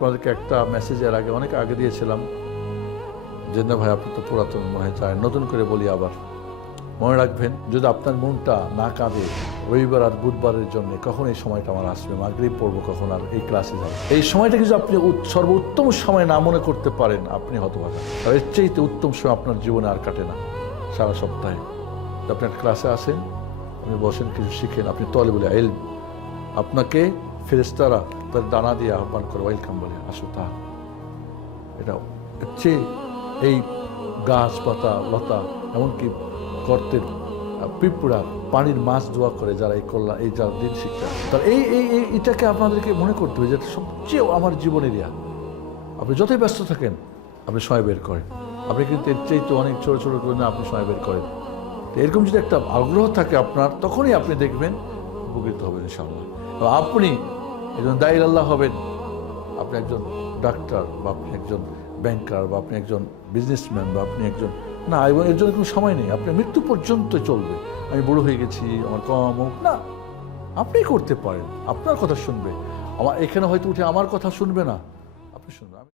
আপনাদেরকে একটা মেসেজ এর আগে অনেক আগে দিয়েছিলাম। যে না ভাই, আপনি তো পুরাতন মনে হয় চায়। নতুন করে বলি আবার। মনে রাখবেন, যদি আপনার মনটা না কাঁদে, রবিবার আর বুধবারের জন্য কখন এই সময়টা আমার আসবে। মাগরিব পড়ব কখন আর এই ক্লাসে যাব। এই সময়টা যদি আপনি সর্বোত্তম সময় না মনে করতে পারেন, আপনি হতভাগা। আর এর চাইতে উত্তম সময় আপনার জীবনে আর কাটে না, সারা সপ্তাহে। আপনি একটা ক্লাসে আসেন, আপনি বসেন, কিছু শিখেন, আপনি তলে বলে এল আপনাকে ফেরেস্তারা তার দানা দিয়ে আহ্বান করে, ওয়েলকাম বলে, আসো তা। এটা হচ্ছে এই গাছপাতা, লতা, এমনকি গর্তের পিঁপড়া, পানির মাছ দোয়া করে যারা এই কল্যাণ, এই যারা দিন শিক্ষা। তার এই এই এটাকে আপনাদেরকে মনে করতে হবে যেটা সবচেয়ে আমার জীবনের ইয়া। আপনি যতই ব্যস্ত থাকেন, আপনি সময় বের করেন। আপনি কিন্তু এর চেয়ে তো অনেক ছোটো ছোটো করে আপনি সময় বের করেন। তো এরকম যদি একটা আগ্রহ থাকে আপনার, তখনই আপনি দেখবেন উপকৃত হবেন ইনশাআল্লাহ। এবং আপনি একজন দায়ের আল্লাহ হবেন। আপনি একজন ডাক্তার বা আপনি একজন ব্যাংকার বা আপনি একজন বিজনেসম্যান বা আপনি একজন না, এবং এর জন্য কোনো সময় নেই। আপনার মৃত্যু পর্যন্ত চলবে। আমি বড় হয়ে গেছি, আমার কম হোক না, আপনি করতে পারেন। আপনার কথা শুনবে। আমার এখানে হয়তো উঠে আমার কথা শুনবে না। আপনি শুনবেন